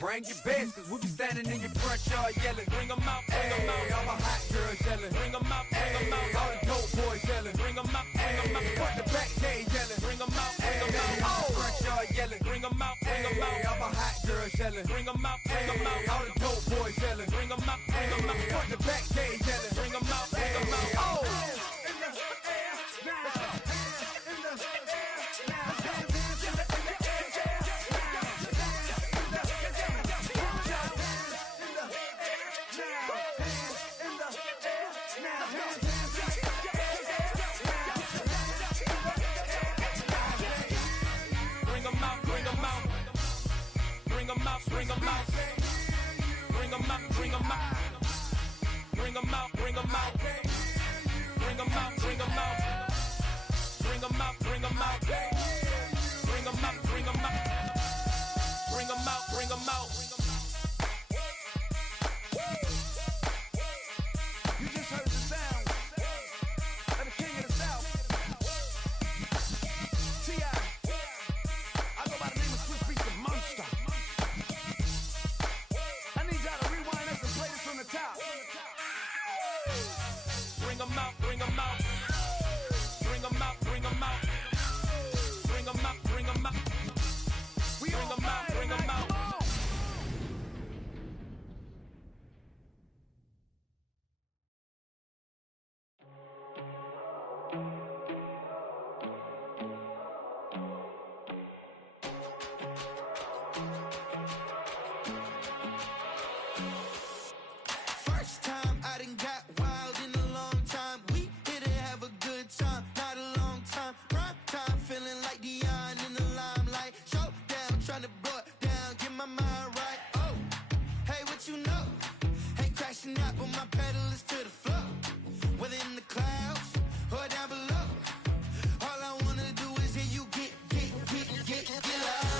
Bring your best, cause we be standing in your front yard yelling. Bring them out, bring them out. All my hot girls yelling. Bring them out, bring them out. All the dope boys yelling. Bring them out, bring them out. Put the back gate yelling. Bring them out, bring them out. All the front yard yelling. Bring them out, bring them out. All my hot girls yelling. Bring them out, bring them out. All the dope boys yelling. Bring them out, bring them out. Put the back gate yelling. Bring them out, bring them out. Oh! Bring them out, bring them out, bring them out, bring them out, bring them out, bring them out, bring them out, bring them out, bring them out, bring them out, bring them out, bring them out, bring them out. You just heard the sound of the king of the South, T.I. I go by the name of Swiss Beats the Monster. Bring them out, bring them out, bring them out, bring them out, bring them out, bring them out, bring them out, bring them out. First time I done got wild in a long time. We didn't have a good time, not a long time. Prime time, feeling like Dion in the limelight. Showdown, trying to blow it down, get my mind right. Oh, hey, what you know? Ain't crashing out, but my pedal is to the floor. Whether in the clouds or down below, all I wanna do is hear you get loud.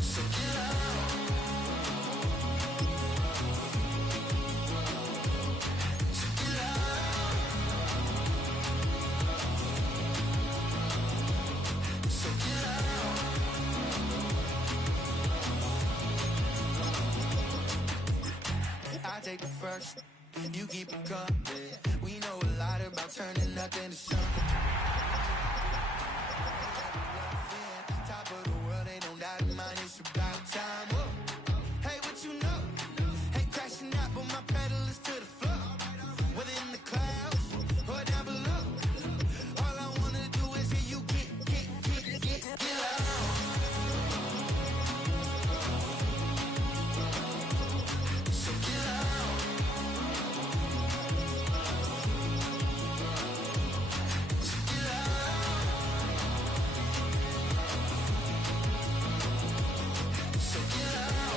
So get loud. So get loud. So get loud. I take the first, you keep it coming. We know a lot about turning nothing to something. Top of the world, ain't no doubt in mine, it's about time. Whoa. Hey, what you know? Ain't crashing out, but my pedal is to the floor. Whether in the clouds or down below, all I wanna do is hear you get loud. So get loud. So get loud. So get loud.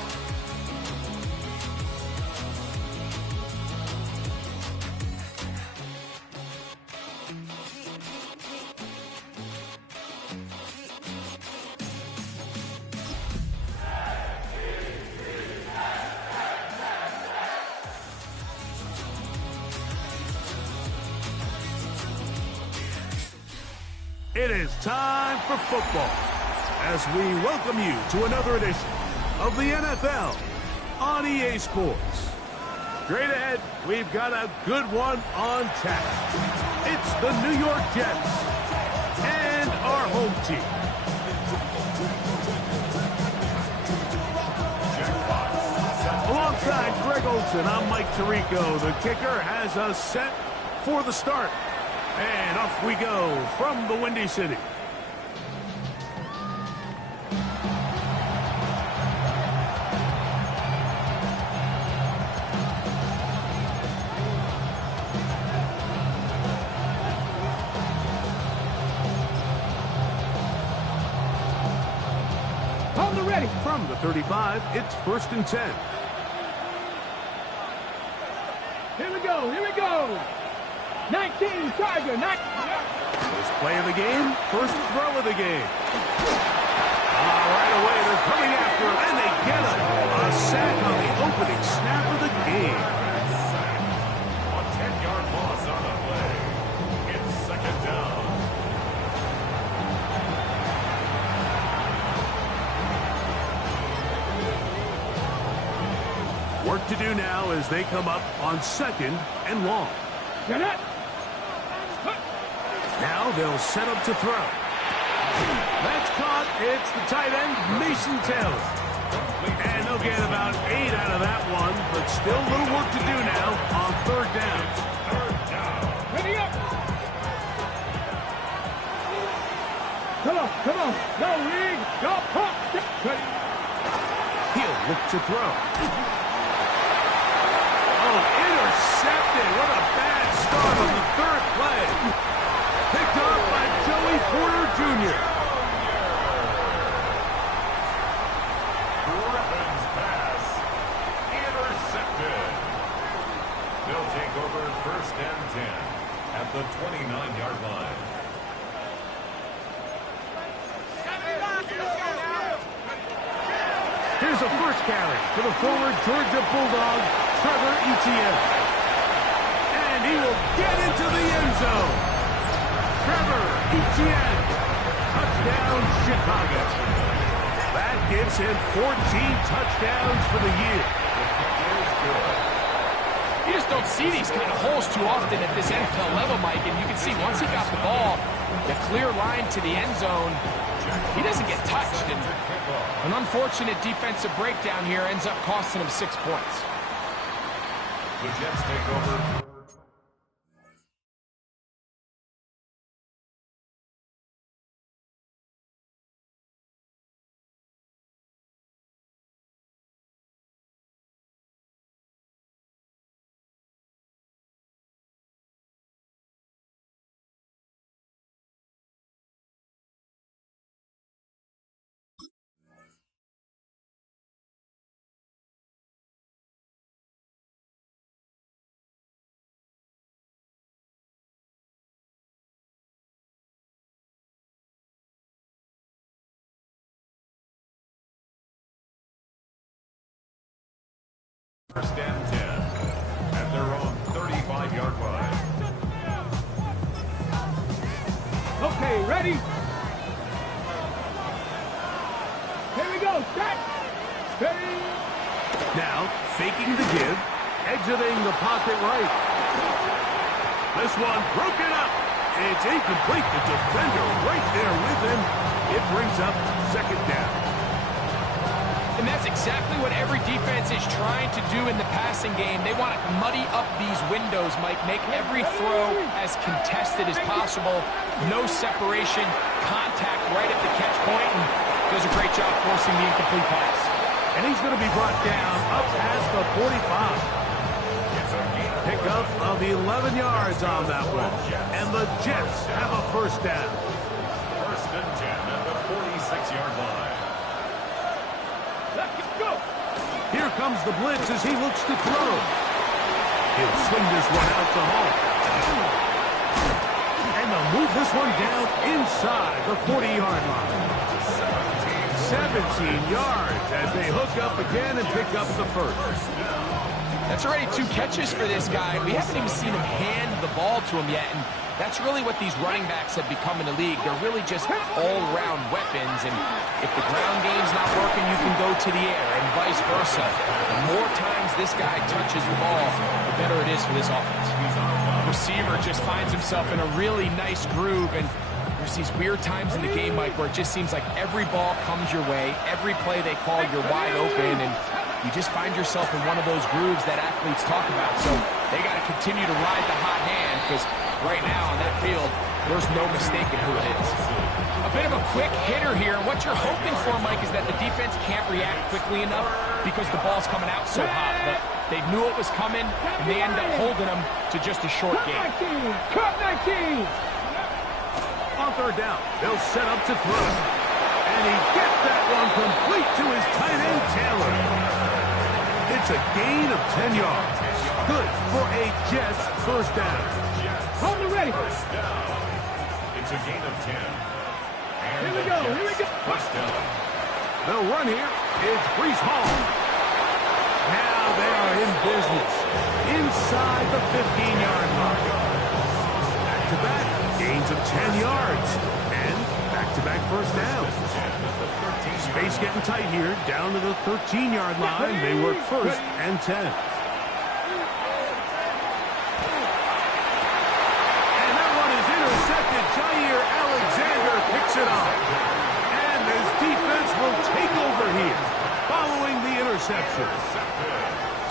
It is time for football as we welcome you to another edition of the NFL on EA Sports. Straight ahead, we've got a good one on tap. It's the New York Jets and our home team. Alongside Greg Olson, I'm Mike Tirico. The kicker has us set for the start. And off we go from the Windy City. On the ready. From the 35, it's 1st and 10. Here we go. 19, Tiger, First play of the game, first throw of the game. Right away, they're coming after him, and they get him. A sack on the opening snap of the game. A 10-yard loss on the play. It's 2nd down. Work to do now as they come up on 2nd and long. Get it. Now they'll set up to throw. That's caught. It's the tight end, Mason Taylor. And they'll get about 8 out of that one, but still a little work to do now on 3rd down. Ready up. Come on. Go, Reed. Go, pump. Ready. He'll look to throw. Oh, intercepted. What a bad start on the 3rd play. Picked up by Joey Porter Jr. Griffin's pass intercepted. They'll take over 1st and 10 at the 29-yard line. Here's a first carry for the former Georgia Bulldog, Trevor Etienne. And he will get into the end zone. Trevor Etienne. Touchdown, Chicago. That gives him 14 touchdowns for the year. You just don't see these kind of holes too often at this NFL level, Mike. And you can see once he got the ball, the clear line to the end zone, he doesn't get touched. And an unfortunate defensive breakdown here ends up costing him 6 points. The Jets take over. First and 10 at their own 35-yard line. Okay, ready? Here we go. Set. Steady. Now, faking the give, exiting the pocket right. This one broken up. It's incomplete. The defender right there with him. It brings up 2nd down. And that's exactly what every defense is trying to do in the passing game. They want to muddy up these windows, Mike, make every throw as contested as possible. No separation, contact right at the catch point, and does a great job forcing the incomplete pass. And he's going to be brought down up past the 45. Pick up of 11 yards on that one. And the Jets have a 1st down. 1st and 10 at the 46-yard line. Let's go. Here comes the blitz as he looks to throw. He'll swing this one out to home. And they'll move this one down inside the 40-yard line. 17 yards as they hook up again and pick up the 1st. That's already 2 catches for this guy. We haven't even seen him hand the ball to him yet, and that's really what these running backs have become in the league. They're really just all-round weapons, and if the ground game's not working, you can go to the air, and vice versa. The more times this guy touches the ball, the better it is for this offense. The receiver just finds himself in a really nice groove, and there's these weird times in the game, Mike, where it just seems like every ball comes your way, every play they call, you're wide open, and you just find yourself in one of those grooves that athletes talk about. So they got to continue to ride the hot hand, because right now on that field, there's no mistaking who it is. A bit of a quick hitter here, and what you're hoping for, Mike, is that the defense can't react quickly enough because the ball's coming out so hot. But they knew it was coming, and they end up holding them to just a short game. Cut 19. On 3rd down, they'll set up to throw. And he gets that one complete to his tight end, Taylor. It's a gain of 10 yards. Good for a Jets 1st down. Hold it ready. It's a gain of 10. And Here we go. 1st down. They'll run here. It's Breece Hall. Now they are in business. Inside the 15-yard line. Back-to-back gains of 10 yards. And back back-to-back first downs. Space getting tight here, down to the 13-yard line. They work first and 10. And that one is intercepted. Jair Alexander picks it up. And this defense will take over here following the interception.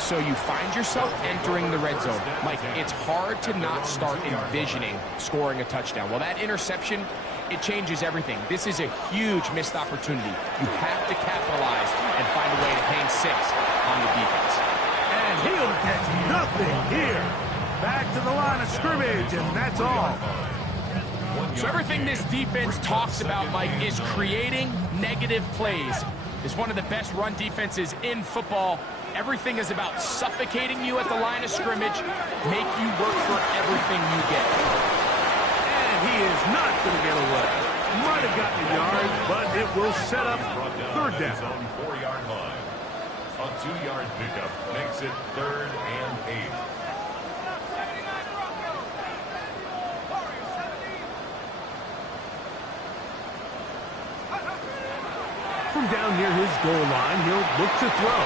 So you find yourself entering the red zone. Mike, it's hard to not start envisioning scoring a touchdown. Well, that interception, it changes everything. This is a huge missed opportunity. You have to capitalize and find a way to hang 6 on the defense. And he'll get nothing here. Back to the line of scrimmage, and that's all. So everything this defense talks about, Mike, is creating negative plays. It's one of the best run defenses in football. Everything is about suffocating you at the line of scrimmage, make you work for everything you get. And he is not going to get away. Might have gotten a yard, but it will set up third down. 4-yard line. A 2-yard pickup makes it 3rd and 8. From down near his goal line, he'll look to throw.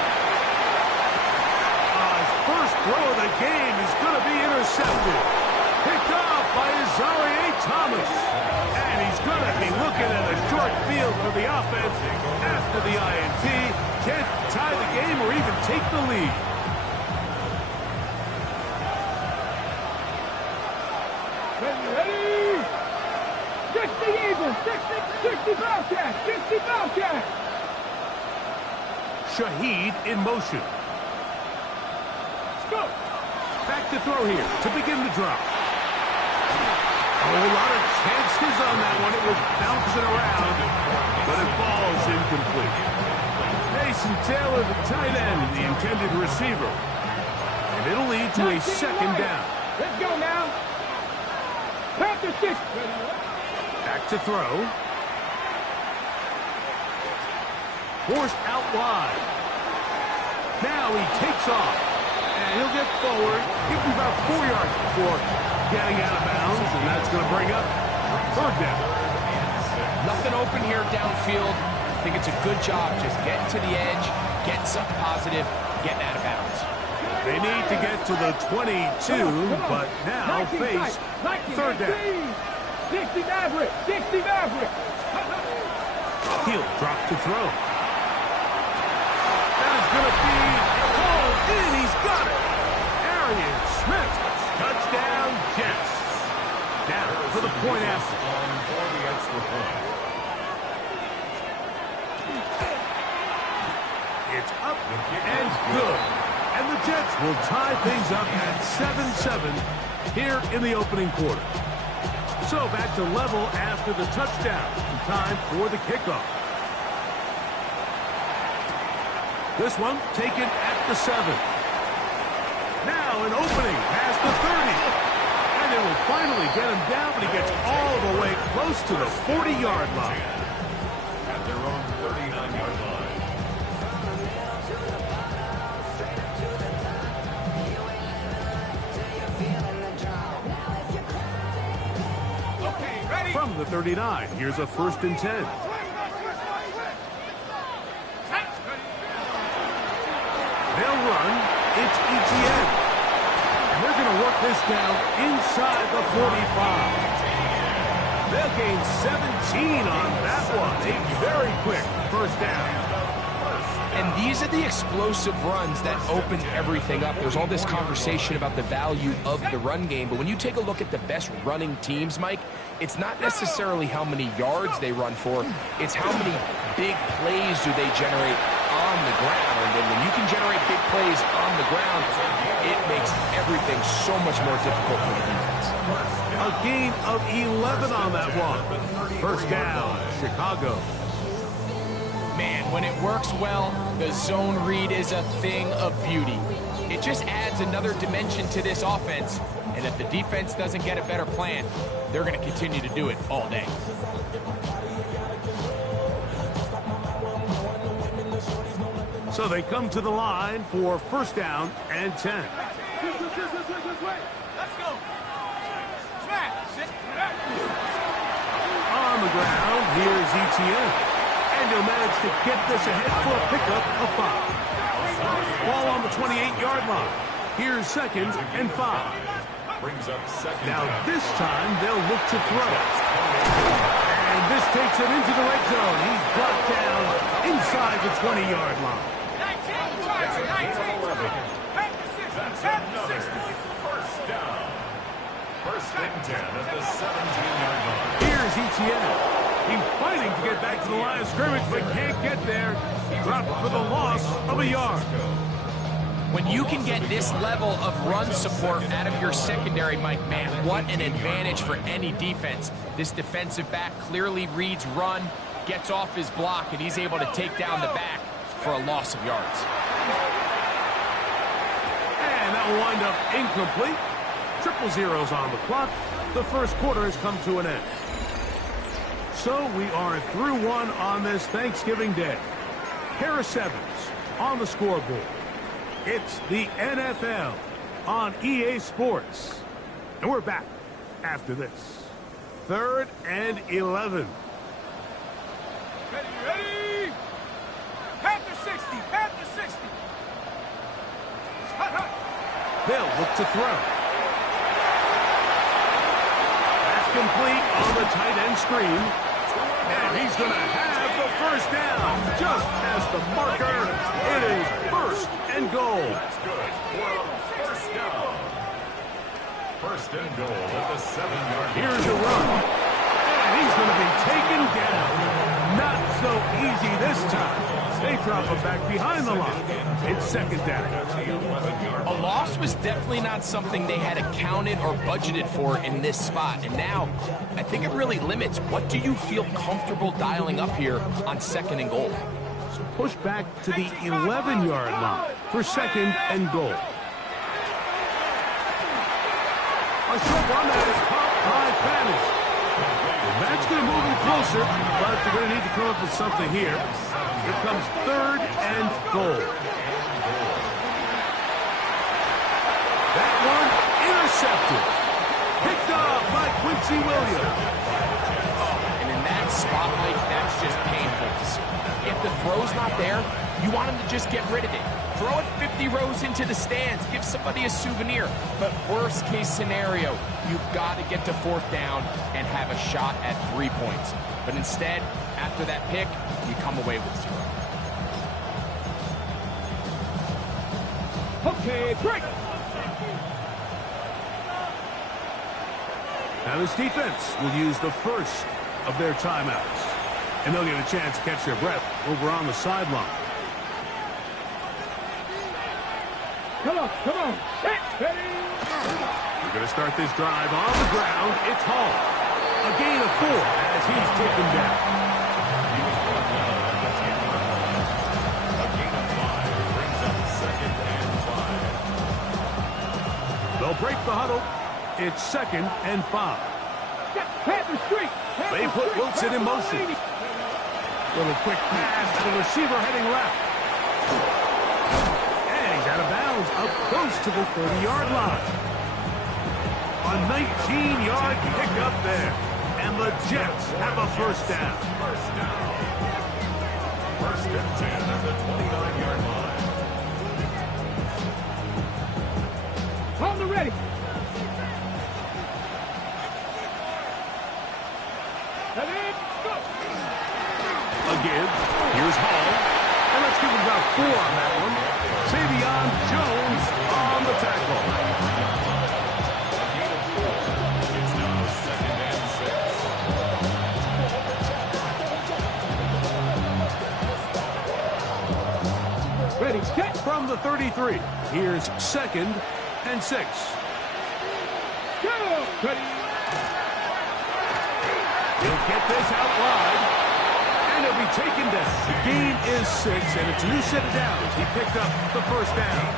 His first throw of the game is going to be intercepted. Picked off by Azareye'h Thomas. And he's going to be looking at a short field for the offense after the INT. Can't tie the game or even take the lead. Ready? 60 Eagles, 60 Bobcats, 60 Bobcats. Shaheed in motion. Let's go. Back to throw here to begin the drop. A whole lot of chances on that one. It was bouncing around, but it falls incomplete. Mason Taylor, the tight end, the intended receiver. And it'll lead to a second down. Let's go now. Panther 6. Back to throw. Forced out wide. Now he takes off. And he'll get forward. Give him about 4 yards before getting out of bounds. And that's going to bring up third down. Nothing open here downfield. I think it's a good job just getting to the edge, getting something positive, getting out of bounds. They need to get to the 22, but now face third down. 60 Maverick, 60 Maverick. He'll drop to throw. That is going to be hauled in. He's got it. Arian Smith, touchdown Jets. Now for the point after. For the extra point. It's up and good. And the Jets will tie things up at 7-7 here in the opening quarter. So back to level after the touchdown. Time for the kickoff. This one taken at the 7. Now an opening past the 30. And it will finally get him down, but he gets all the way close to the 40-yard line. At their own 39-yard line. From the 39, here's a 1st and 10. They'll run. It's ETN. And they're going to work this down inside the 45. They'll gain 17 on that one. A very quick first down. And these are the explosive runs that open everything up. There's all this conversation about the value of the run game, but when you take a look at the best running teams, Mike, it's not necessarily how many yards they run for, it's how many big plays do they generate on the ground. And when you can generate big plays on the ground, it makes everything so much more difficult for the defense. A gain of 11 on that one. First down, Chicago. Man, when it works well, the zone read is a thing of beauty. It just adds another dimension to this offense, and if the defense doesn't get a better plan, they're going to continue to do it all day. So they come to the line for first down and 10. Let's go. Smash. Sit. On on the ground. Here's ETN. And he'll manage to get this ahead for a pickup of 5. Ball on the 28-yard line. Here's 2nd and 5. Brings up second. Now this time they'll look to throw. And this takes him into the red zone. He's brought down inside the 20-yard line. 19. That's another first down. First and 10 at the 17-yard line. Here's ETN. He's fighting to get back to the line of scrimmage, but can't get there. Dropped for the loss of a yard. When you can get this level of run support out of your secondary, Mike, man, what an advantage for any defense. This defensive back clearly reads run, gets off his block, and he's able to take down the back for a loss of yards. And that will wind up incomplete. Triple zeros on the clock. The first quarter has come to an end. So we are through one on this Thanksgiving Day. Harris Evans on the scoreboard. It's the NFL on EA Sports. And we're back after this. 3rd and 11. Ready? Panther 60. They'll look to throw. That's complete on the tight end screen. And he's going to have the first down. Just as the marker, it is 1st and goal. That's good for a first down. 1st and goal at the 7-yard line. Here's a run. And he's going to be taken down. Not so easy this time. They drop him back behind the line. It's 2nd down. A loss was definitely not something they had accounted or budgeted for in this spot. And now, I think it really limits what do you feel comfortable dialing up here on 2nd and goal. Push back to the 11-yard line for 2nd and goal. A short run that is caught by Fannis. That's going to move him closer, but they're going to need to come up with something here. Here comes 3rd and goal. That one intercepted. Picked off by Quincy Williams. And in that spot, Mike, that's just painful to see. If the throw's not there, you want him to just get rid of it. Throw it 50 rows into the stands. Give somebody a souvenir. But worst case scenario, you've got to get to 4th down and have a shot at 3 points. But instead, after that pick, you come away with 0. Okay, break. Now this defense will use the first of their timeouts. And they'll get a chance to catch their breath over on the sideline. Come on. Ready? We're going to start this drive on the ground. It's Hall. A gain of 4 as he's taken down. He was brought down at the 10-yard line. A gain of 5 brings up 2nd and 5. They'll break the huddle. It's 2nd and 5. Panther Street. They put Wilson in motion. Little quick pass to the receiver heading left. And he's out of bounds up close to the 30-yard line. A 19-yard pickup there. And the Jets have a first down. First down. 1st and 10 at the 29-yard line. On the ready. Ready? Go. Again, here's Hall. And let's give him about 4 on that one. Savion Jones on the tackle. It's now 2nd and 6. Ready, set. From the 33, here's 2nd and 6. Go. Ready. He'll get this out wide. And he'll be taken down. The gain is 6, and it's a new set of downs. He picked up the first down.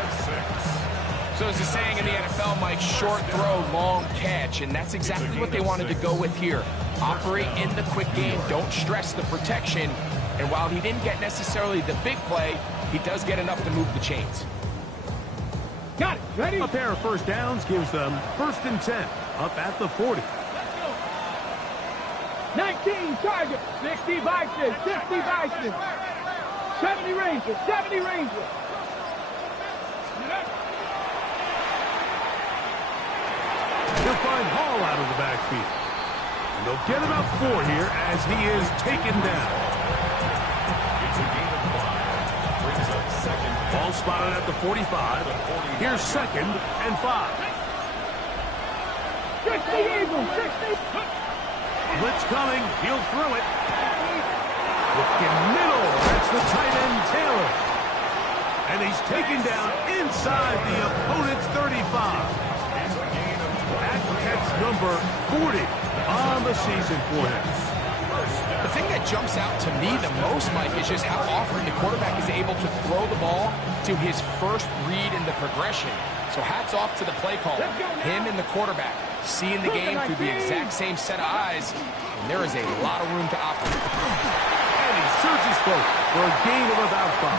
So as the saying in the NFL, Mike, short throw, long catch, and that's exactly what they wanted to go with here. Operate in the quick game, don't stress the protection, and while he didn't get necessarily the big play, he does get enough to move the chains. Got it. Ready? A pair of first downs gives them 1st and 10, up at the 40. 19. 19 Tiger, 60 Bison, 60 Bison, 70 Rangers, 70 Rangers. He'll find Hall out of the backfield. And they'll get about 4 here as he is taken down. It's a gain of 5. Brings up second. Ball spotted at the 45. Here's 2nd and 5. 60 Eagles, 60. Blitz coming. He'll throw it. Looking middle. That's the tight end, Taylor. And he's taken down inside the opponent's 35. That catch number 40 on the season for him. The thing that jumps out to me the most, Mike, is just how often the quarterback is able to throw the ball to his first read in the progression. So hats off to the play caller. Him and the quarterback seeing the game through the exact same set of eyes, and there is a lot of room to operate. And he surges forward for a gain of about 5.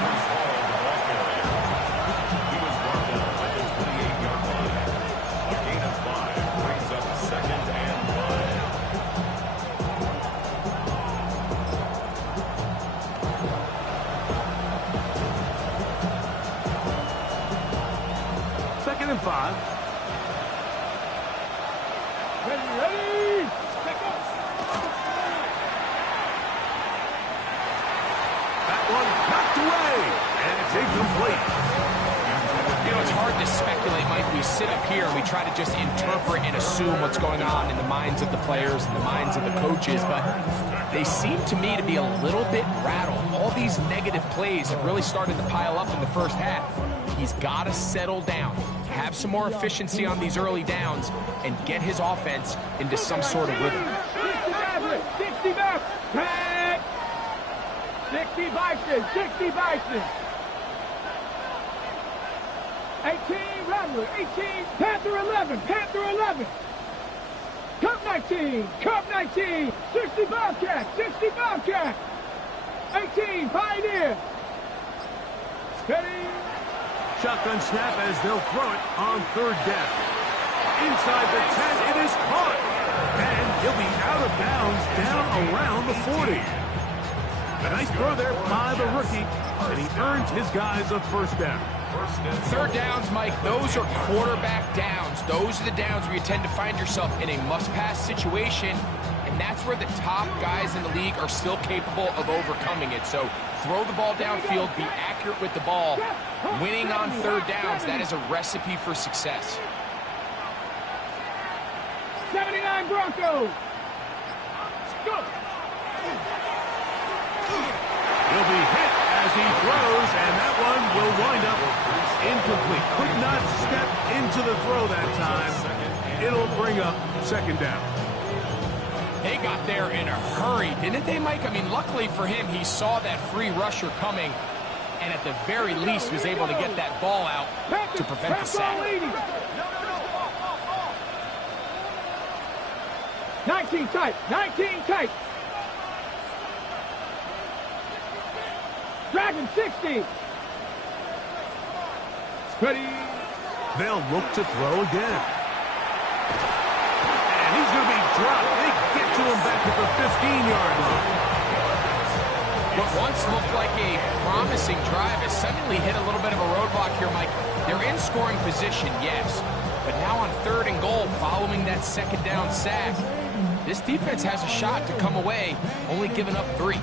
He was brought down at the 28-yard line. A gain of 5 brings up 2nd and 5. 2nd and 5. Ready, set go. That one knocked away, and it's incomplete. You know, it's hard to speculate, Mike. We sit up here and we try to just interpret and assume what's going on in the minds of the players and the minds of the coaches, but they seem to me to be a little bit rattled. All these negative plays have really started to pile up in the first half. He's got to settle down, have some more efficiency on these early downs, and get his offense into some sort of rhythm. 60 back, 60 Bison, 60 Bison. 18 Rattler, 18 Panther 11, Panther 11. Cup 19, Cup 19, 60 Bobcat, 60 Bobcat. 18 Pioneer. Ready. Shotgun snap as they'll throw it on 3rd down. Inside the 10, it is caught. And he'll be out of bounds down around the 40. A nice throw there by the rookie, and he earns his guys a 1st down. 3rd downs, Mike, those are quarterback downs. Those are the downs where you tend to find yourself in a must-pass situation, and that's where the top guys in the league are still capable of overcoming it. So throw the ball downfield, be accurate with the ball. Winning on 3rd downs, that is a recipe for success. 79 Broncos. Go. He'll be hit as he throws, and that one will wind up incomplete. Could not step into the throw that time. It'll bring up 2nd down. They got there in a hurry, didn't they, Mike? I mean, luckily for him, he saw that free rusher coming, and at the very least was able to get that ball out to prevent the sack. 19 tight, 19 tight. Dragon 60. Ready. They'll look to throw again. And he's going to be dropped. They get to him back at the 15-yard line. What once looked like a promising drive has suddenly hit a little bit of a roadblock here, Mike. They're in scoring position, yes. But now on 3rd and goal, following that 2nd down sack, this defense has a shot to come away, only giving up 3.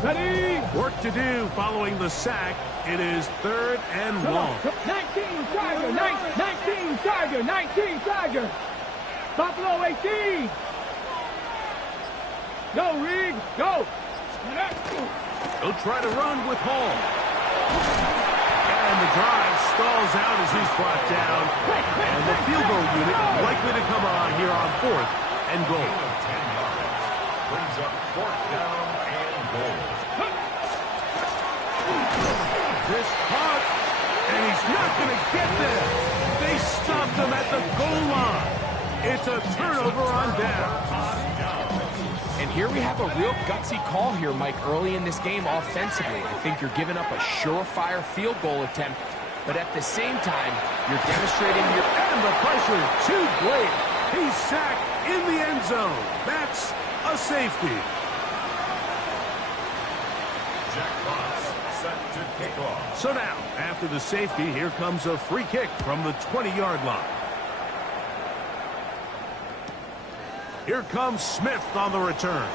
Ready. Work to do following the sack. It is 3rd and long. 19 Tiger, 19 Tiger, 19 Tiger. Buffalo 18. Go, Reed, go. He'll try to run with Hall. And the drive stalls out as he's brought down. And the field goal unit likely to come on here on 4th and goal. 10 yards. Brings up 4th down and goal. This caught, and he's not going to get there. They stopped him at the goal line. It's a turnover on down. And here we have a real gutsy call here, Mike, early in this game offensively. I think you're giving up a surefire field goal attempt, but at the same time, you're demonstrating your... And the pressure too great. He's sacked in the end zone. That's a safety. Jack Fox set to kick off. So now, after the safety, here comes a free kick from the 20-yard line. Here comes Smith on the return.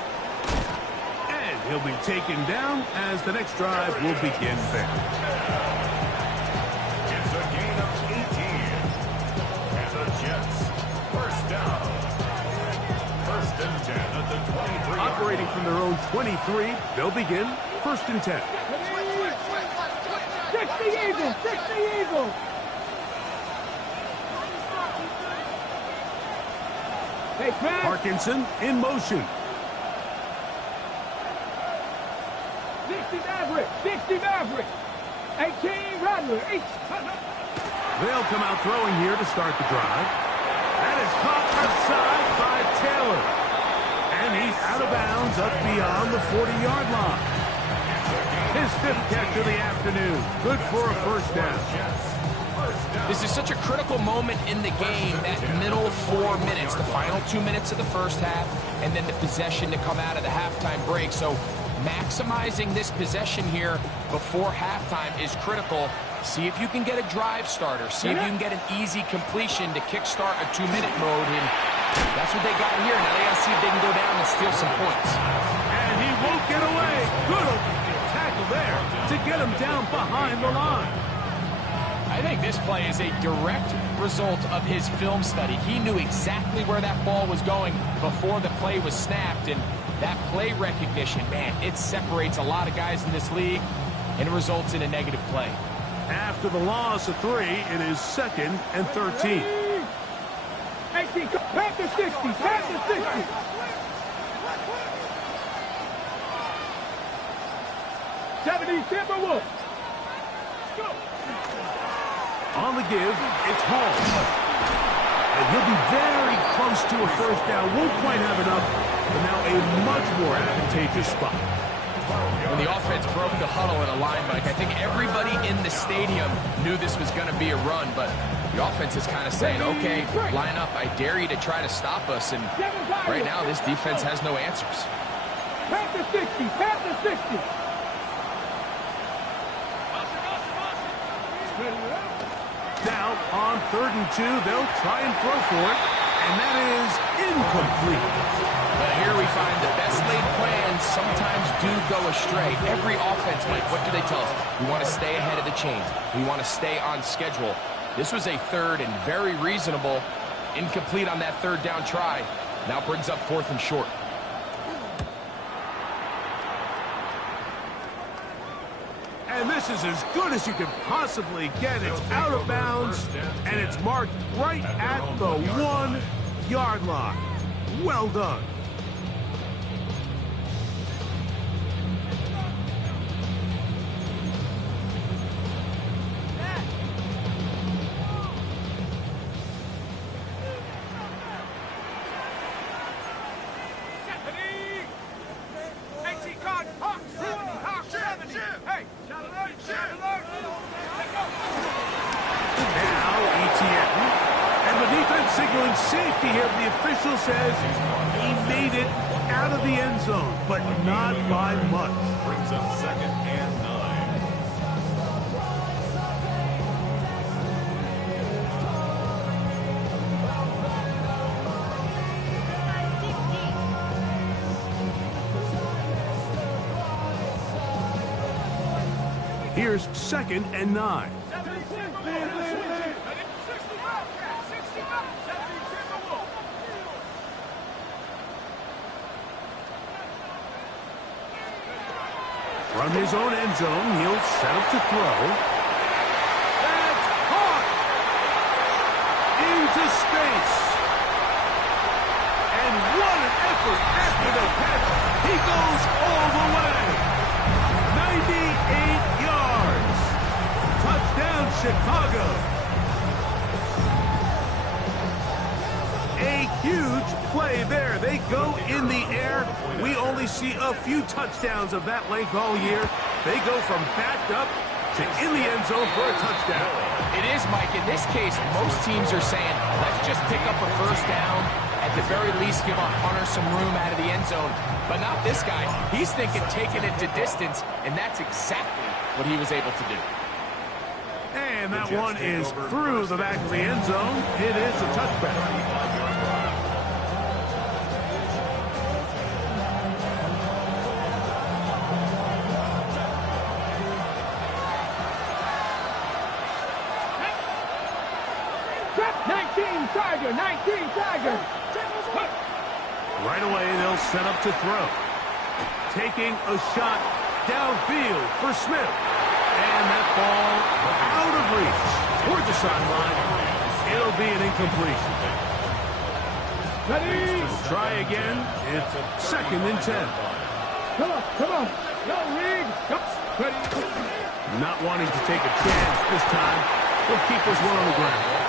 And he'll be taken down as the next drive will begin there. It's a gain of 18. And the Jets, first down. First and 10 at the 23. Operating from their own 23, they'll begin first and 10. 60 Eagles! 60 Eagles! Hey, Chris! Parkinson in motion. 60 Maverick! 60 Maverick! 18 Rattler! They'll come out throwing here to start the drive. That is caught outside by Taylor. And he's out of bounds up beyond the 40-yard line. His fifth catch of the afternoon. Good for a first down. This is such a critical moment in the game, that middle 4 minutes, the final 2 minutes of the first half, and then the possession to come out of the halftime break. So maximizing this possession here before halftime is critical. See if you can get a drive starter. See if you can get an easy completion to kickstart a 2-minute mode. And that's what they got here. Now they got to see if they can go down and steal some points. And he won't get away. Good open field tackle there to get him down behind the line. I think this play is a direct result of his film study. He knew exactly where that ball was going before the play was snapped, and that play recognition, man, it separates a lot of guys in this league, and it results in a negative play. After the loss of 3, it is 2nd and 13. 18, back to 60, back to 60. Timberwolves. On the give, it's Hall. And he'll be very close to a first down. Won't quite have enough, but now a much more advantageous spot. When the offense broke the huddle in a line break, I think everybody in the stadium knew this was going to be a run, but the offense is kind of saying, okay, line up, I dare you to try to stop us, and right now this defense has no answers. Back to 60, back to 60. Now, on 3rd and 2, they'll try and throw for it, and that is incomplete. But here we find the best laid plans sometimes do go astray. Every offense, Mike, what do they tell us? We want to stay ahead of the chains. We want to stay on schedule. This was a 3rd and very reasonable. Incomplete on that 3rd down try. Now brings up 4th and short. And this is as good as you can possibly get. It's out of bounds, and it's marked right at the 1-yard line. Well done. Signaling safety here, but the official says he made it out of the end zone, but not by much. Brings up 2nd and 9. Here's 2nd and 9. From his own end zone, he'll set up to throw. That's caught! Into space. And what an effort after the catch. He goes all the way. 98 yards. Touchdown, Chicago. A huge play there. They go in the air. We only see a few touchdowns of that length all year. They go from backed up to in the end zone for a touchdown. It is, Mike. In this case, most teams are saying, let's just pick up a first down. At the very least, give our punter some room out of the end zone. But not this guy. He's thinking taking it to distance, and that's exactly what he was able to do. And that one is through the back of the end zone. It is a touchback. Tiger, 19 Tiger. Right away, they'll set up to throw. Taking a shot downfield for Smith. And that ball out of reach toward the sideline. It'll be an incompletion. Ready? We'll try again. It's 2nd and 10. Come on, come on. No, Reed. Ready? Not wanting to take a chance this time. They'll keep this one on the ground.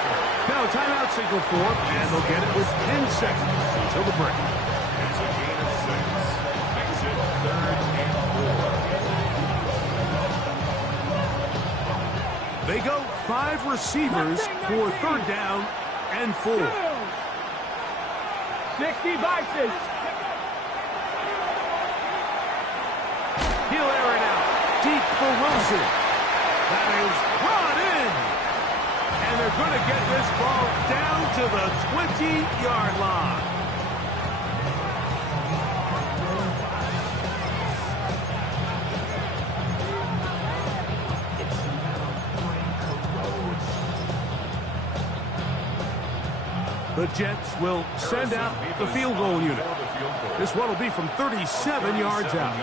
Now a timeout signal for them, and they'll get it with 10 seconds until the break. It's a gain of 6. Makes it 3rd and 4. They go 5 receivers for 3rd down and 4. 60 boxes. He'll air it out deep for Wilson. That is brought in. And they're going to get this ball down to the 20-yard line. The Jets will send out the field goal unit. This one will be from 37 yards out.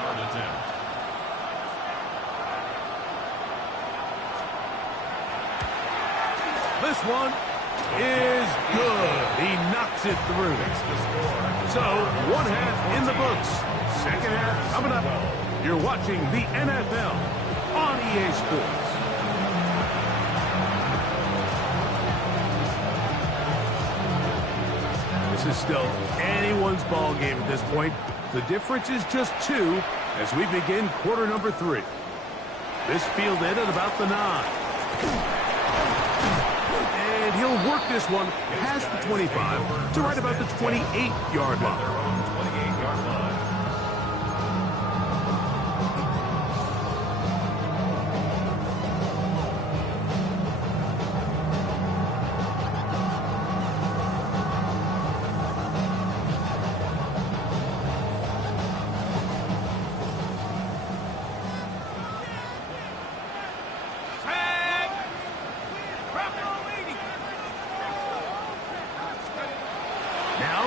This one is good. He knocks it through. So, 1 half in the books. 2nd half coming up. You're watching the NFL on EA Sports. This is still anyone's ball game at this point. The difference is just 2 as we begin quarter number 3. This fielded at about the 9. And he'll work this one past the 25 to right about the 28-yard line.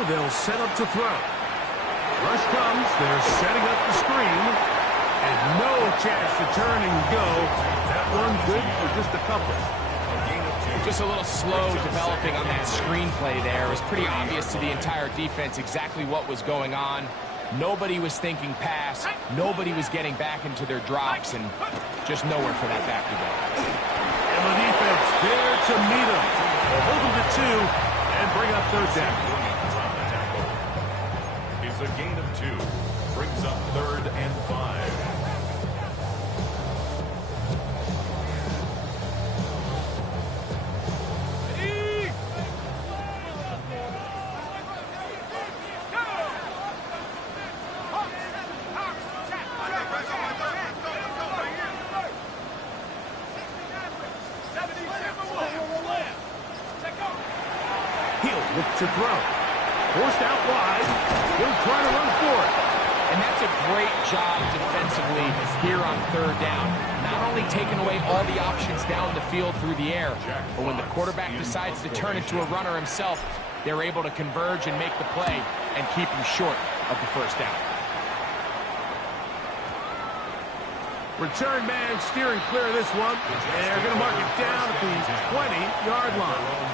They'll set up to throw. Rush comes. They're setting up the screen. And no chance to turn and go. That one good for just a couple. Just a little slow developing on that screenplay there. It was pretty obvious to the entire defense exactly what was going on. Nobody was thinking pass. Nobody was getting back into their drops. And just nowhere for that back to go. And the defense there to meet them. They'll hold them to 2 and bring up 3rd down. It's a gain of 2. Brings up 3rd and 5. He'll look to throw. Forced out wide. He'll try to run for it. And that's a great job defensively here on 3rd down. Not only taking away all the options down the field through the air, but when the quarterback decides to turn into a runner himself, they're able to converge and make the play and keep him short of the 1st down. Return man steering clear of this one. They're going to mark it down at the 20-yard line.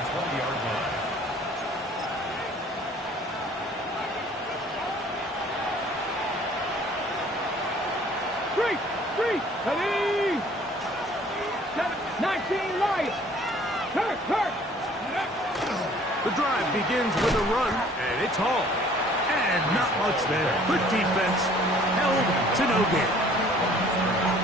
Ready? 19 Lions. Kirk. The drive begins with a run, and it's hauled. And not much there. Good defense. Held to no gain.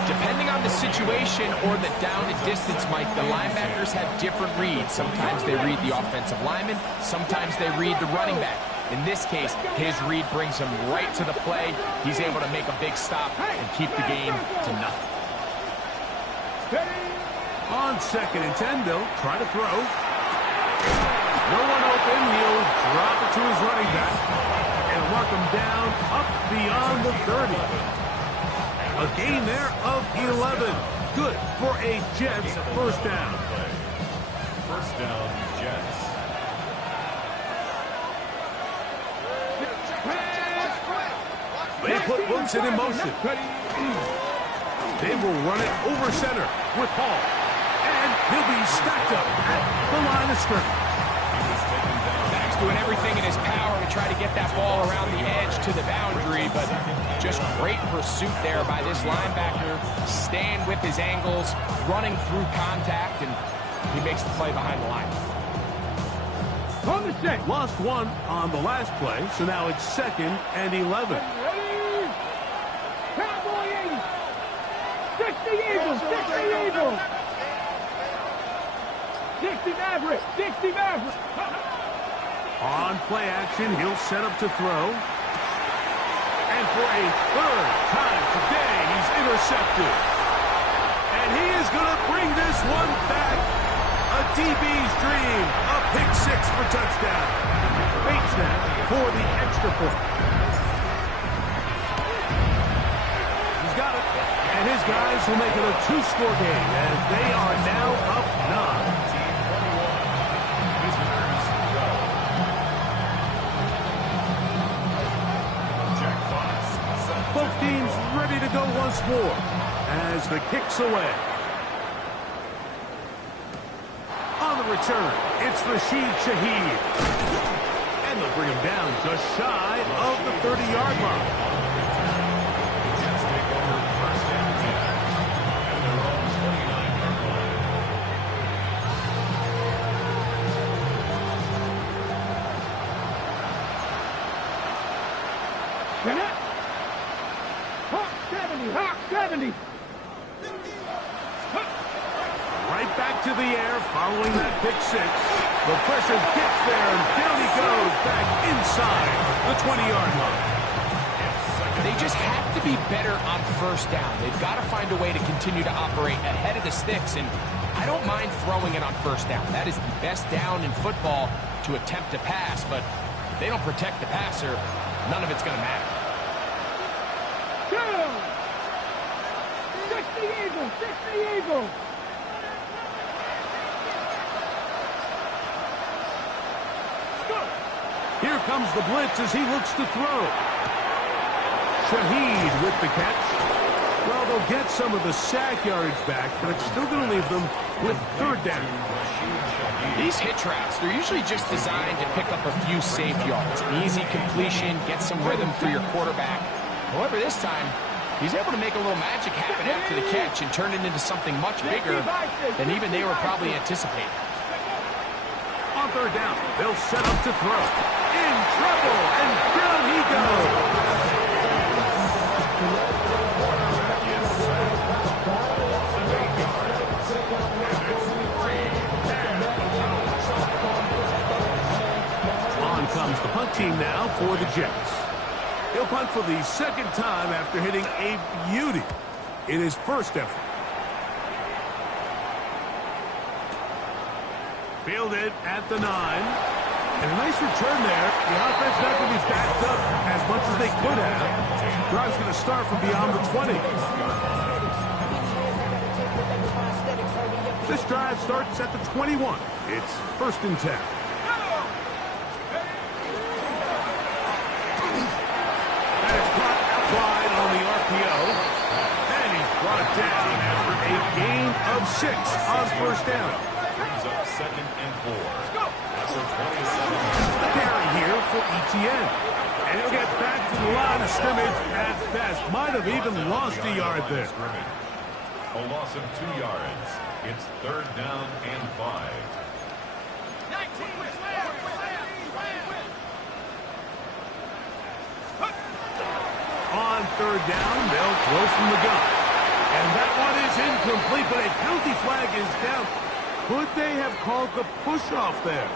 Depending on the situation or the down and distance, Mike, the linebackers have different reads. Sometimes they read the offensive lineman, sometimes they read the running back. In this case, his read brings him right to the play. He's able to make a big stop and keep the game to nothing. On 2nd and 10, they'll try to throw. No one open. He'll drop it to his running back and mark him down up beyond the 30. A gain there of 11. Good for a Jets first down. First down, Jets. They put Wilson in motion. They will run it over center with Hall. And he'll be stacked up at the line of scrimmage. Max doing everything in his power to try to get that ball around the edge to the boundary, but just great pursuit there by this linebacker, staying with his angles, running through contact, and he makes the play behind the line. On the set. Lost one on the last play, so now it's 2nd and 11. Ready? Cowboy 80. 60 Eagles. 60 Eagles. 60 Maverick. 60 Maverick. On play action, he'll set up to throw. And for a 3rd time today, he's intercepted. And he is going to bring this one back. A DB's dream. A pick 6 for touchdown. Bates that for the extra point. He's got it. And his guys will make it a 2-score game as they are now up 9. Both teams ready to go once more as the kick's away. On the return, it's Rashid Shaheed. And they'll bring him down just shy of the 30-yard line. Jets take over first and 10 at their own 29-yard line. Hawk 70. Hawk 70. Right back to the air following that pick 6. The pressure gets there, and down he goes back inside the 20-yard line. They just have to be better on first down. They've got to find a way to continue to operate ahead of the sticks, and I don't mind throwing it on first down. That is the best down in football to attempt to pass, but if they don't protect the passer, none of it's going to matter. 60 Eagles. 60 Eagles. Here comes the blitz as he looks to throw. Shaheed with the catch. Well, they'll get some of the sack yardage back, but it's still going to leave them with 3rd down. These hitch routes, they're usually just designed to pick up a few safe yards. An easy completion, get some rhythm for your quarterback. However, this time, he's able to make a little magic happen after the catch and turn it into something much bigger than even they were probably anticipating. On 3rd down, they'll set up to throw. In trouble, and down he goes. On comes the punt team now for the Jets. He'll punt for the 2nd time after hitting a beauty in his first effort. Fielded at the 9. And a nice return there. The offense not going to be backed up as much as they could have. Drive's going to start from beyond the 20. This drive starts at the 21. It's 1st and 10. That is caught out wide on the RPO. And he's brought down after a gain of 6 on 1st down. Brings up 2nd and 4. After 27. The carry here for ETN. And he'll get back to the line of scrimmage at best. Might have even lost a yard there. A loss of 2 yards. It's 3rd down and 5. On 3rd down, they'll throw from the gun. And that one is incomplete, but a penalty flag is down. Could they have called the push-off there?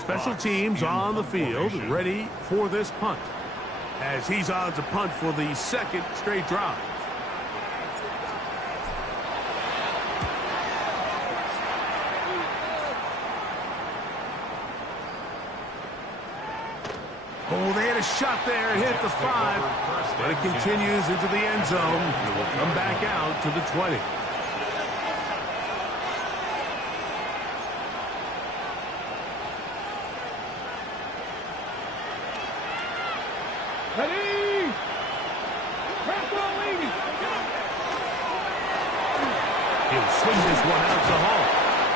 Special teams on the field, ready for this punt, as he's on to punt for the second straight drive. Oh, they had a shot there, hit the 5, but it continues into the end zone. It will come back out to the 20. Ready! He'll swing this one out to home.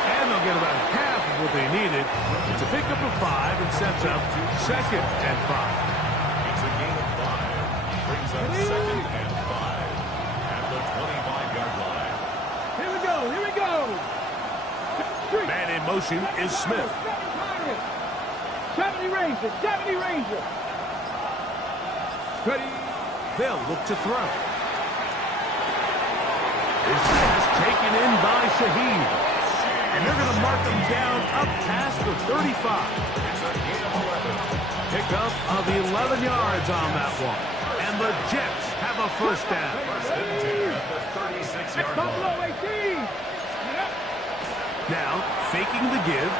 And they'll get about half of what they needed to pick up a 5 and sets up 2nd and 5. It's a gain of 5. Brings up 2nd and 5 at the 25-yard line. Here we go, here we go. Man in motion is Smith. 70 Rangers, 70 Rangers. Ready. They'll look to throw. This pass taken in by Shaheed. And they're going to mark them down up past the 35. It's a gain of 11. Pickup of 11 yards on that one. And the Jets have a first down. First and 10 at the 36-yard Buffalo line. 18. Now, faking the give.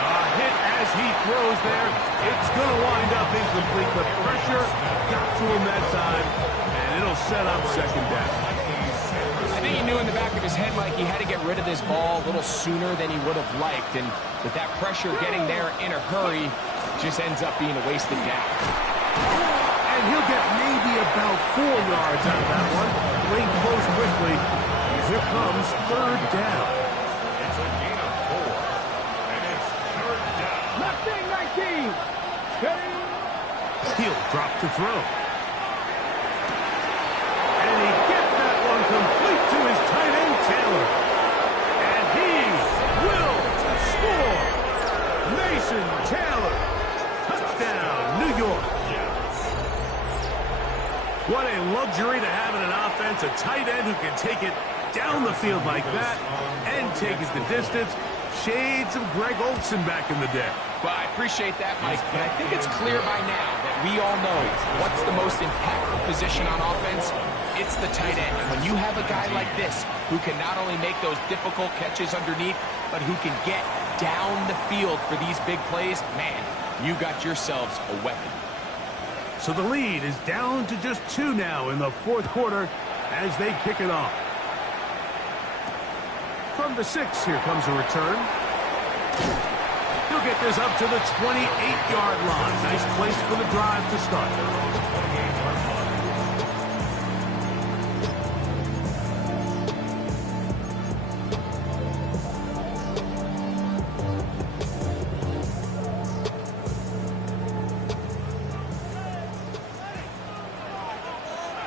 A hit as he throws there. It's going to wind up incomplete. The pressure got to him that time, and it'll set up 2nd down. I think he knew in the back of his head, Mike, he had to get rid of this ball a little sooner than he would have liked. And with that pressure getting there in a hurry, just ends up being a wasted down. And he'll get maybe about 4 yards out of that one. Playing close quickly. Here comes 3rd down. It's a gain of 4. And it's 3rd down. Left wing 19. Ready? He'll drop to throw. And he gets that one complete to his tight end, Taylor. And he will score. Mason Taylor. Touchdown, New York. What a luxury to have in an offense, a tight end who can take it down the field like that and take it the distance. Shades of Greg Olsen back in the day. Well, I appreciate that, Mike, but I think it's clear by now that we all know what's the most impactful position on offense. It's the tight end. And when you have a guy like this who can not only make those difficult catches underneath, but who can get down the field for these big plays, man, you got yourselves a weapon. So the lead is down to just 2 now in the 4th quarter as they kick it off. From the 6, here comes a return. He'll get this up to the 28-yard line. Nice place for the drive to start.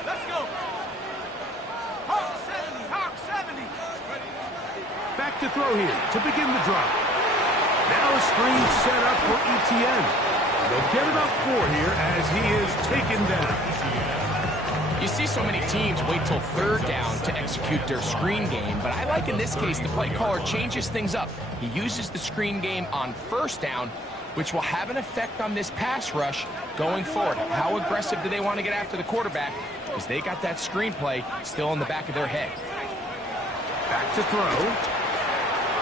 Let's go. Hawk 70, Hawk 70. Back to throw here to begin the drive. Now a screen set up for ETN. They'll get it up 4 here as he is taken down. You see so many teams wait till 3rd down to execute their screen game, but I like in this case the play caller changes things up. He uses the screen game on 1st down, which will have an effect on this pass rush going forward. How aggressive do they want to get after the quarterback? Because they got that screenplay still in the back of their head. Back to throw.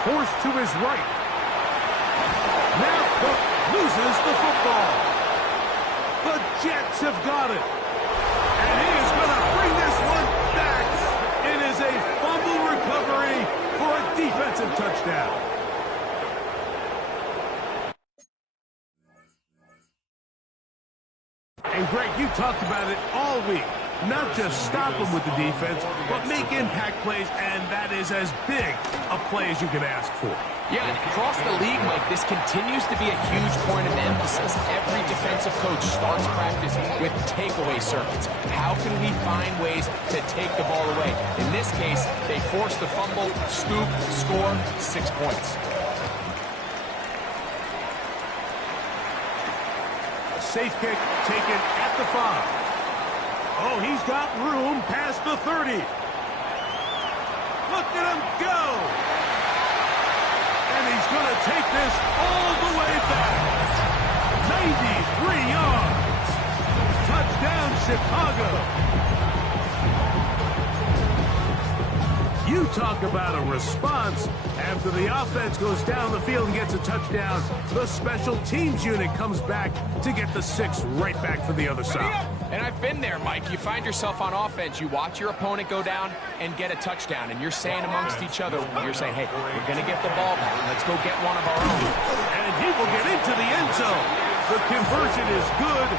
Forced to his right. Now Cook loses the football. The Jets have got it. And he is going to bring this one back. It is a fumble recovery for a defensive touchdown. And Greg, you talked about it all week. Not just stop them with the defense, but make impact plays, and that is as big a play as you can ask for. Yeah, and across the league, Mike, this continues to be a huge point of emphasis. Every defensive coach starts practice with takeaway circuits. How can we find ways to take the ball away? In this case, they forced the fumble, scoop, score, 6 points. Safe kick taken at the 5. Oh, he's got room past the 30. Look at him go. And he's going to take this all the way back. 93 yards. Touchdown, Chicago. You talk about a response. After the offense goes down the field and gets a touchdown, the special teams unit comes back to get the 6 right back for the other side. And I've been there, Mike. You find yourself on offense, you watch your opponent go down and get a touchdown, and you're saying amongst each other, you're saying, hey, we're going to get the ball back. Let's go get one of our own. And he will get into the end zone. The conversion is good,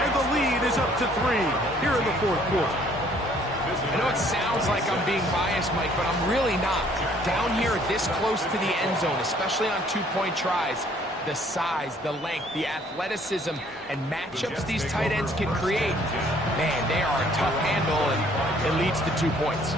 and the lead is up to 3 here in the 4th quarter. I know it sounds like I'm being biased, Mike, but I'm really not. Down here this close to the end zone, especially on 2-point tries, the size, the length, the athleticism, and matchups these tight ends can create, man, they are a tough handle, and it leads to 2 points.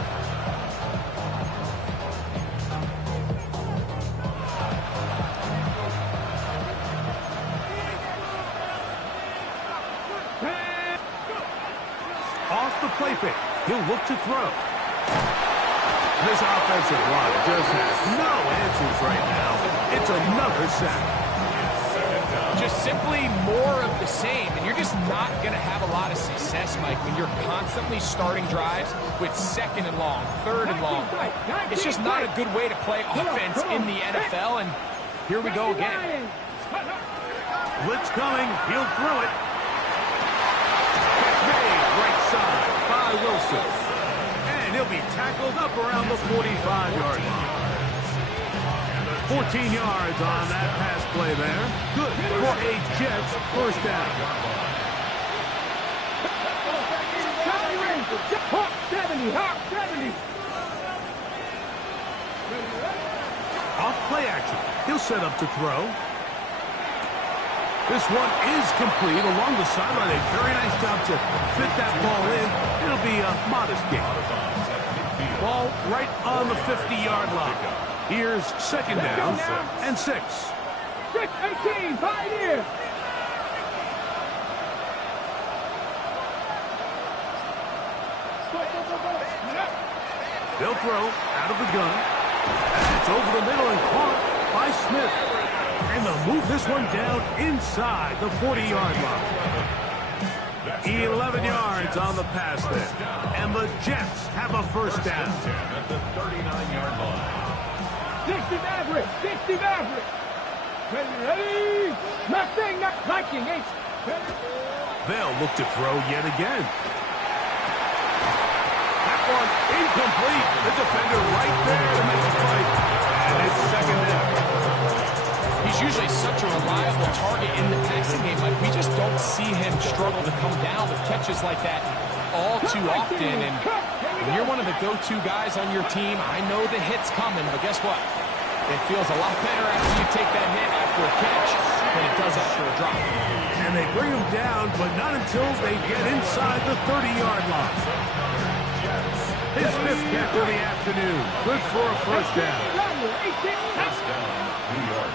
Off the play fake. He'll look to throw. This offensive line just has no answers right now. It's another sack. Just simply more of the same, and you're just not going to have a lot of success, Mike, when you're constantly starting drives with 2nd and long, 3rd and long. It's just not a good way to play offense in the NFL, and here we go again. Blitz coming. He'll throw it. Catch made. Right side by Wilson. And he'll be tackled up around the 45-yard line. 14 yards on that pass play there. Good for a Jets first down. 70. Off play action. He'll set up to throw. This one is complete along the sideline. A very nice job to fit that ball in. It'll be a modest gain. Ball right on the 50-yard line. Here's 2nd down and 6. 6-18, 5 here. They'll throw out of the gun. It's over the middle and caught by Smith. And they'll move this one down inside the 40-yard line. 11 yards on the pass there. And the Jets have a first down. At the 39-yard line. 60 Maverick. Ready. Nothing. Viking 8. They'll look to throw yet again. That one incomplete. The defender right there to make the play. And it's 2nd down. He's usually such a reliable target in the passing game. Like, we just don't see him struggle to come down with catches like that all too often. And when you're one of the go-to guys on your team, I know the hit's coming, but guess what? It feels a lot better after you take that hit after a catch than it does after a drop. And they bring him down, but not until they get inside the 30-yard line. His 5th catch of the afternoon. Good for a first down. New York.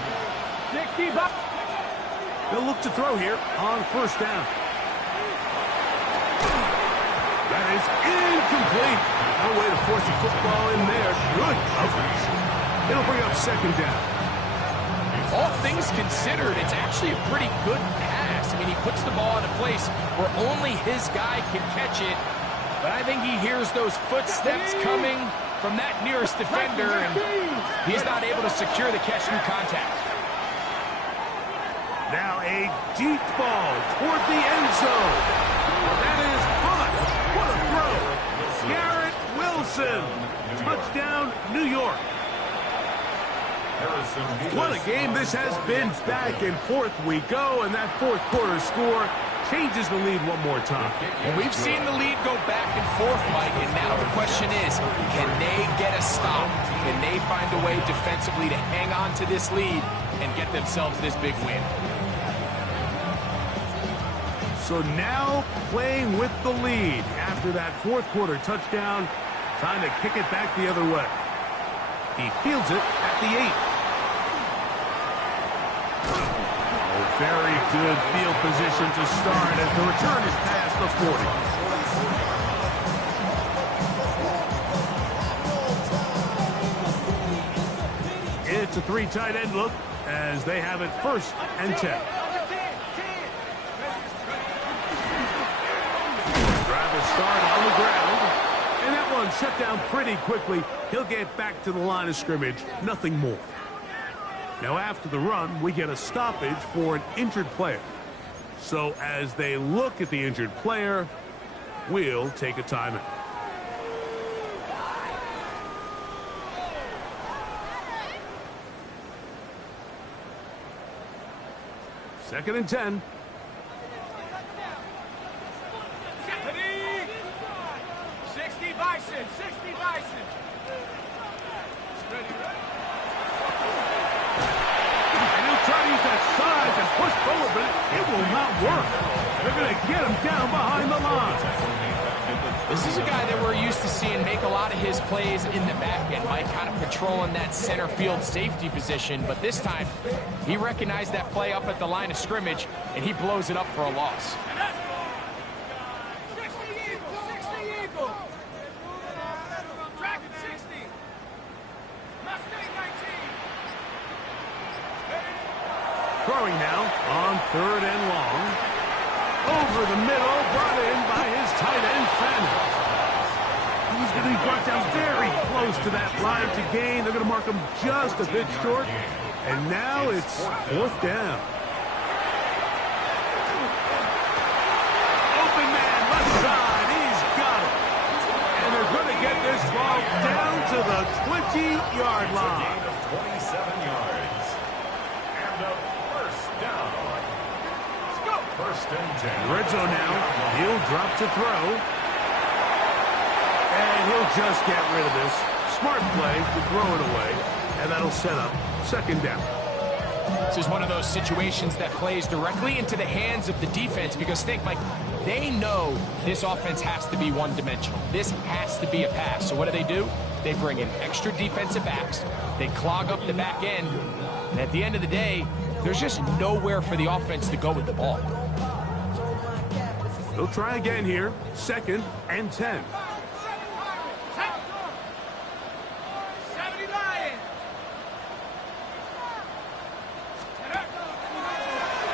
60. They'll look to throw here on first down. That is incomplete. No way to force the football in there. Good coverage. It'll bring up 2nd down. All things considered, it's actually a pretty good pass. I mean, he puts the ball in a place where only his guy can catch it. But I think he hears those footsteps coming from that nearest defender, and he's not able to secure the catch through contact. Now a deep ball toward the end zone. That is hot. What a throw. Garrett Wilson. Touchdown, New York. What a game this has been. Back and forth we go, and that 4th quarter score changes the lead one more time. And we've seen the lead go back and forth, Mike, and now the question is, can they get a stop? Can they find a way defensively to hang on to this lead and get themselves this big win? So now playing with the lead after that 4th quarter touchdown, trying to kick it back the other way. He fields it at the 8. Very good field position to start as the return is past the 40. It's a 3 tight end look as they have it 1st and 10. Drive a start on the ground. And that one shut down pretty quickly. He'll get back to the line of scrimmage. Nothing more. Now after the run, we get a stoppage for an injured player. So as they look at the injured player, we'll take a timeout. Second and 10. Push forward, but it will not work. They're going to get him down behind the line. This is a guy that we're used to seeing make a lot of his plays in the back end, Mike, kind of patrolling that center field safety position. But this time, he recognized that play up at the line of scrimmage, and he blows it up for a loss. 60 Eagle. Dragon 60. Mustang 19. Throwing now on 3rd and long. Over the middle, brought in by his tight end, Fanning. He's going to be brought down very close to that line to gain. They're going to mark him just a bit short. And now it's 4th down. Open man, left side. He's got it. And they're going to get this ball down to the 20-yard line. 27 yards. And a first down. First and 10. Red zone now. He'll drop to throw. And he'll just get rid of this. Smart play to throw it away. And that'll set up 2nd down. This is one of those situations that plays directly into the hands of the defense because think, Mike, they know this offense has to be one-dimensional. This has to be a pass. So what do? They bring in extra defensive backs. They clog up the back end. And at the end of the day, there's just nowhere for the offense to go with the ball. They'll try again here. 2nd and 10.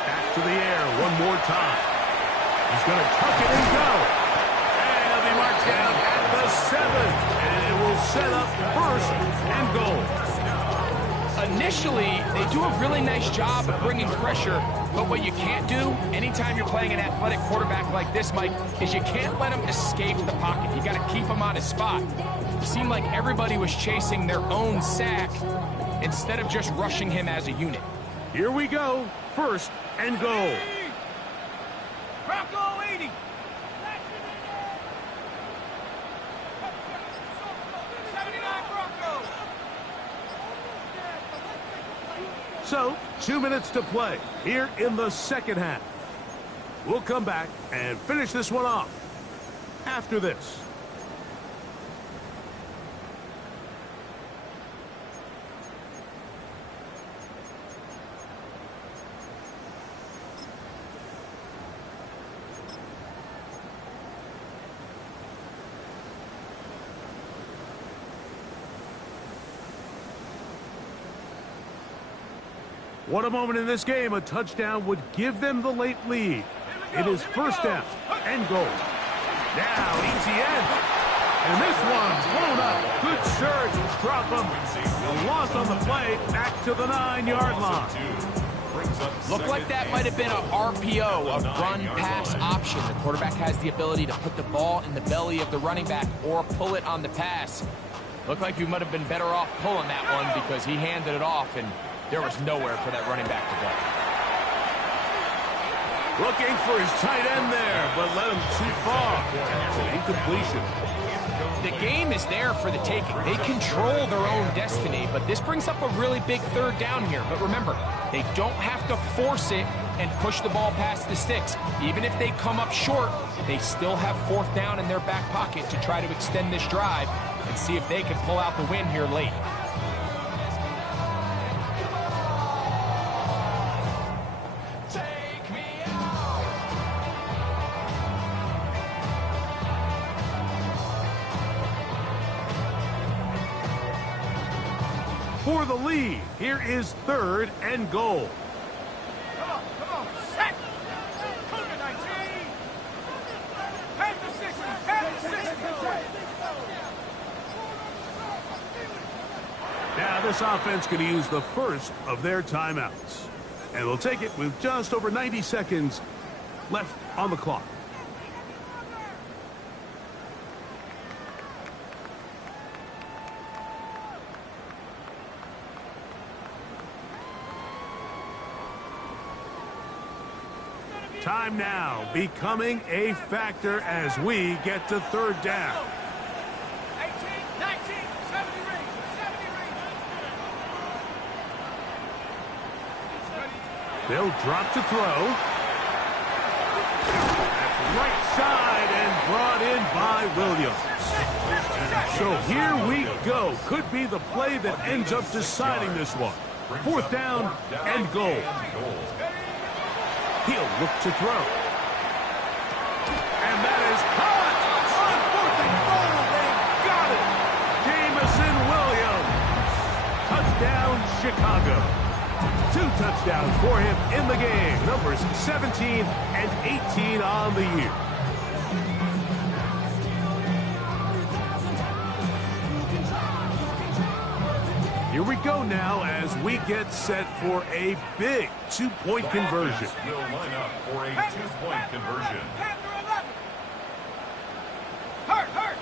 Back to the air one more time. He's going to tuck it and go. And he'll be marked down at the 7. And it will set up 1st and goal. Initially, they do a really nice job of bringing pressure, but what you can't do anytime you're playing an athletic quarterback like this, Mike, is you can't let him escape the pocket. You got to keep him on his spot. It seemed like everybody was chasing their own sack instead of just rushing him as a unit. Here we go. 1st and goal. Bronco 80. So, 2 minutes to play here in the 2nd half. We'll come back and finish this one off after this. What a moment in this game. A touchdown would give them the late lead. It is 1st down and goal. Now ETN. And this one blown up. Good surge. Drop him. A loss on the play. Back to the 9-yard line. Looked like that might have been a RPO, a run-pass option. The quarterback has the ability to put the ball in the belly of the running back or pull it on the pass. Looked like you might have been better off pulling that one because he handed it off and there was nowhere for that running back to go. Looking for his tight end there, but led him too far. It's an incompletion. The game is there for the taking. They control their own destiny, but this brings up a really big 3rd down here. But remember, they don't have to force it and push the ball past the sticks. Even if they come up short, they still have 4th down in their back pocket to try to extend this drive and see if they can pull out the win here late. for the lead. Here is 3rd and goal. Come on, set. Cougar 19. Head to 60, head to 60. Now this offense going to use the first of their timeouts. And they'll take it with just over 90 seconds left on the clock. Time now becoming a factor as we get to 3rd down. 18, 19, 70 Rangers, 70 Rangers. They'll drop to throw. That's right side and brought in by Williams. So here we go. Could be the play that ends up deciding this one. 4th down and goal. He'll look to throw. And that is caught on 4th and goal. They've got it. Jamison Williams. Touchdown, Chicago. 2 touchdowns for him in the game. Numbers 17 and 18 on the year. Here we go now as we get set for a big 2-point conversion. Will line up for a 2-point conversion. Hurt.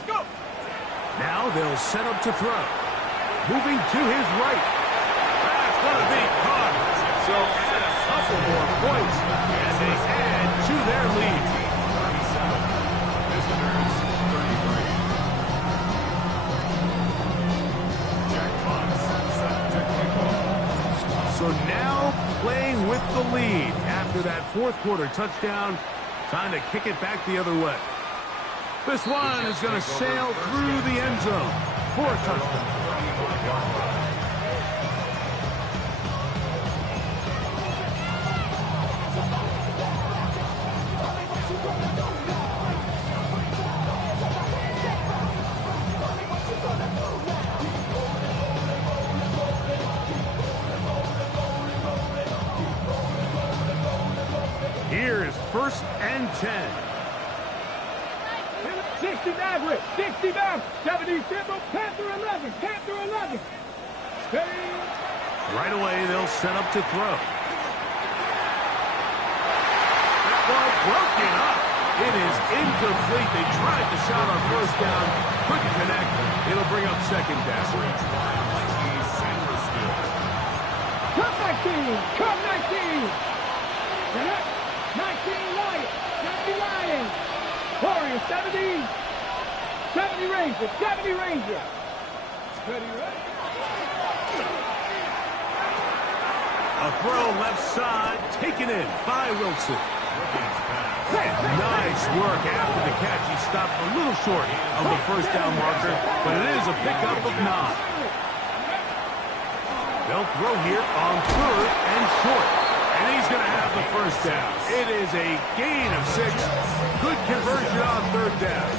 Scoop. Now they'll set up to throw. Moving to his right. That's going to be caught. So add a couple more points as they add to their lead. So now playing with the lead after that 4th quarter touchdown. Time to kick it back the other way. This one is going to sail through the end zone for a touchdown. Here's 1st and 10. 60 Maverick, 60 Maverick, 70 Simple, Panther 11, Panther 11. Steady. Right away, they'll set up to throw. That ball broken up. It is incomplete. They tried the shot on 1st down, couldn't connect. It'll bring up 2nd down. Come 19, come 19. 19 Lions, 70 Lions. Warriors, 70 Rangers, 70 Rangers. Steady right. A throw left side, taken in by Wilson. Nice work after the catch. He stopped a little short of the 1st down marker, but it is a pickup of 9. They'll throw here on 3rd and short. And he's going to have the 1st down. It is a gain of 6. Good conversion on 3rd down.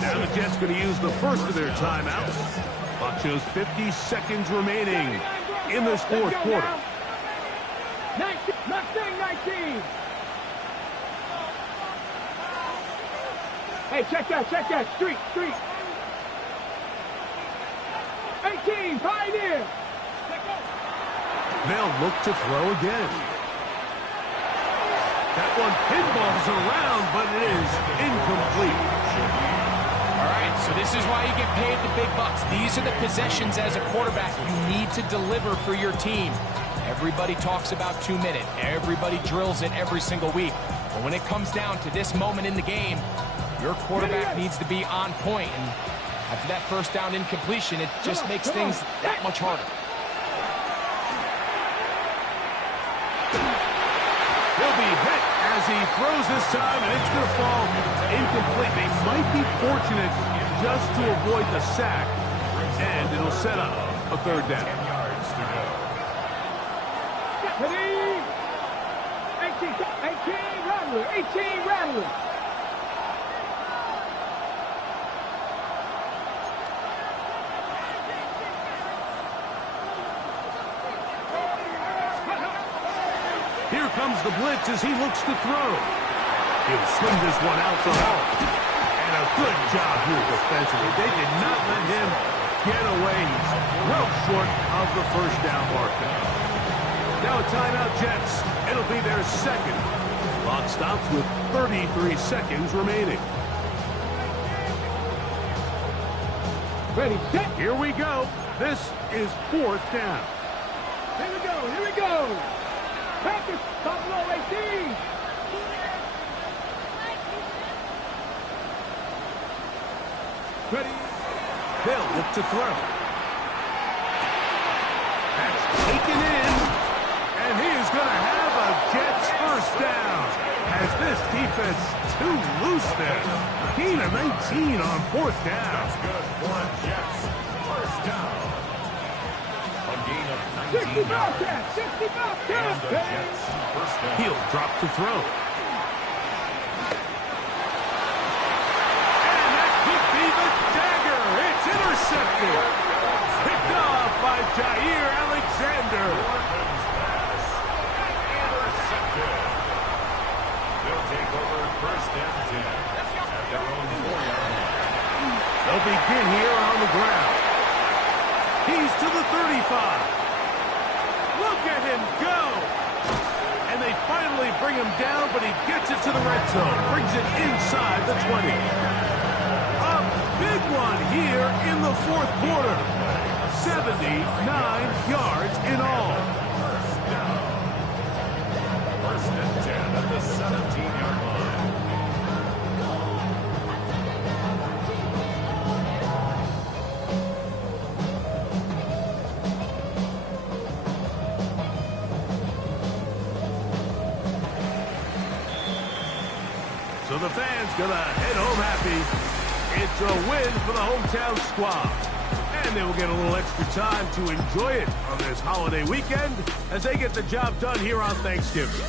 Now the Jets going to use the first of their timeouts. Clock shows 50 seconds remaining in this 4th quarter. 19, Mustang 19. Hey, check that. Street. 18, Pioneer. They'll look to throw again. That one pinballs around, but it is incomplete. All right, so this is why you get paid the big bucks. These are the possessions as a quarterback you need to deliver for your team. Everybody talks about 2-minute. Everybody drills it every single week. But when it comes down to this moment in the game, your quarterback needs to be on point. And after that 1st down incompletion, it just makes things that much harder. He'll be hit as he throws this time, and it's going to fall incomplete. They might be fortunate just to avoid the sack, and it'll set up a 3rd down. 10 yards to go. 18 Rattler. Here comes the blitz as he looks to throw. He'll swing this one out to Hall. And a good job here defensively. They did not let him get away. He's well short of the first down marker. Now a timeout, Jets. It'll be their second. Clock stops with 33 seconds remaining. Ready, set. Here we go. This is fourth down. Here we go, here we go. Practice, Buffalo 18. Ready. They'll look to throw. That's taken in. And he is going to have a Jets first down. As this defense too loose there. Gain of 19 on fourth down. That's good for Jets. First down. A gain of 19 yards. 60 And the Jets first down. He'll drop to throw. And that could be the dagger. It's intercepted. Picked off by Jair Alexander. Orton's pass. Intercepted. They'll take over first and 10 at their own 4-yard line. They'll begin here on the ground. He's to the 35. Look at him go. And they finally bring him down, but he gets it to the red zone. Brings it inside the 20. A big one here in the fourth quarter. 79 yards in all. First down. First and 10 at the 17-yard line. So the fans gonna head home happy. It's a win for the hometown squad. And they will get a little extra time to enjoy it on this holiday weekend as they get the job done here on Thanksgiving.